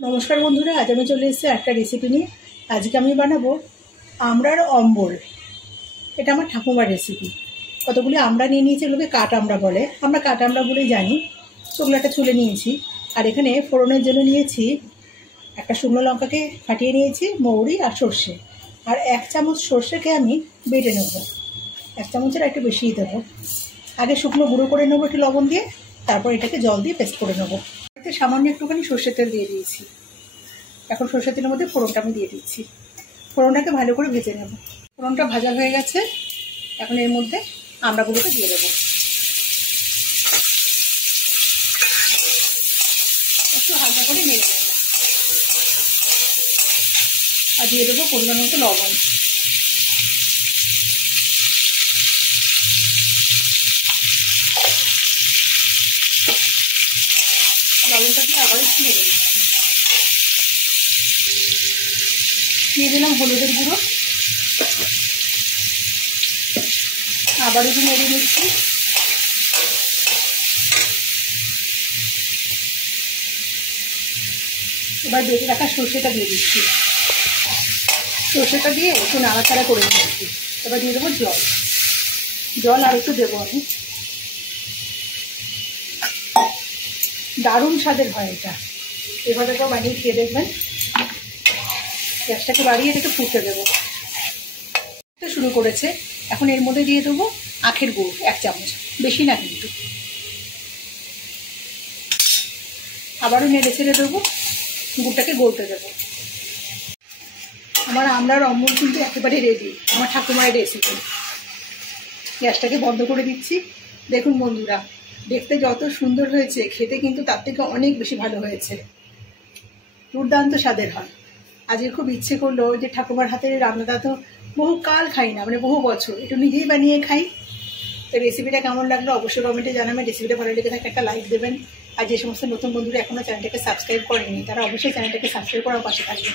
নমস্কার বন্ধুরা, আজ আমি চলে এসেছি একটা রেসিপি নিয়ে। আজকে আমি বানাবো আমড়ার অম্বল। এটা আমার ঠাকুমার রেসিপি। কতগুলি আমড়া নিয়ে নিয়েছি, এগুলোকে কাঠ আমড়া বলে, আমরা কাঠ আমড়া বলেই জানি। শুকনোটা ছুলে নিয়েছি, আর এখানে ফোড়নের জন্য নিয়েছি একটা শুকনো লঙ্কাকে ফাটিয়ে নিয়েছি, মৌরি আর সর্ষে, আর 1 চামচ সর্ষেকে আমি বেটে নেব। 1 চামচের একটু বেশিই দেবো। আগে শুকনো গুঁড়ো করে নেবো একটু লবণ দিয়ে, তারপর এটাকে জল দিয়ে পেস্ট করে নেবো। এতে সামান্য একটুখানি সর্ষের তেল দিয়ে দিয়েছি। এখন সর্ষের তেলের মধ্যে ফোড়নটা আমি দিয়ে দিচ্ছি। ফোড়নটাকে ভালো করে ভেজে নেব। ফোড়নটা ভাজা হয়ে গেছে, এখন এর মধ্যে আমড়াগুলোকে দিয়ে দেবো। একটু হালকা করে নেড়ে নেব, আর দিয়ে দেবো পরিমাণ মতো লবণ। লবণটা দিয়ে আবার একটু নেড়ে নিচ্ছি। দিয়ে দিলাম হলুদের গুঁড়ো, আবার একটু নেড়ে নিচ্ছি। এবার বেটে রাখা সর্ষেটা দিয়ে দিচ্ছি। সর্ষেটা দিয়ে একটু নাড়াচাড়া করে নিচ্ছি। এবার দিয়ে দেবো জল আর একটু দেবো আমি। দারুণ স্বাদের হয় এটা, এভাবে তো বানিয়ে খেয়ে দেখবেন। গ্যাসটাকে বাড়িয়ে এটাকে ফুটতে দেবো। শুরু করেছে, এখন এর মধ্যে দিয়ে দেবো আখের গুড় 1 চামচ, বেশি না কিন্তু। আবারও নেড়ে ছেড়ে দেবো, গুড়টাকে গলতে দেবো। আমার আমড়ার অম্বল কিন্তু একেবারে রেডি, আমার ঠাকুমায়ের রেসিপি। গ্যাসটাকে বন্ধ করে দিচ্ছি। দেখুন বন্ধুরা, দেখতে যত সুন্দর হয়েছে, খেতে কিন্তু তার থেকে অনেক বেশি ভালো হয়েছে। দুর্দান্ত স্বাদের হয়। আজকে খুব ইচ্ছে করলো যে ঠাকুমার হাতের রান্নাটা তো বহু কাল খাই না, মানে বহু বছর, একটু নিজেই বানিয়ে খাই। তো রেসিপিটা কেমন লাগলো অবশ্যই কমেন্টে জানাবেন। রেসিপিটা ভালো লেগে থাকলে একটা লাইক দেবেন। আর যে সমস্ত নতুন বন্ধুরা এখনো চ্যানেলটাকে সাবস্ক্রাইব করেনি, তারা অবশ্যই চ্যানেলটাকে সাবস্ক্রাইব করার পাশে থাকবে।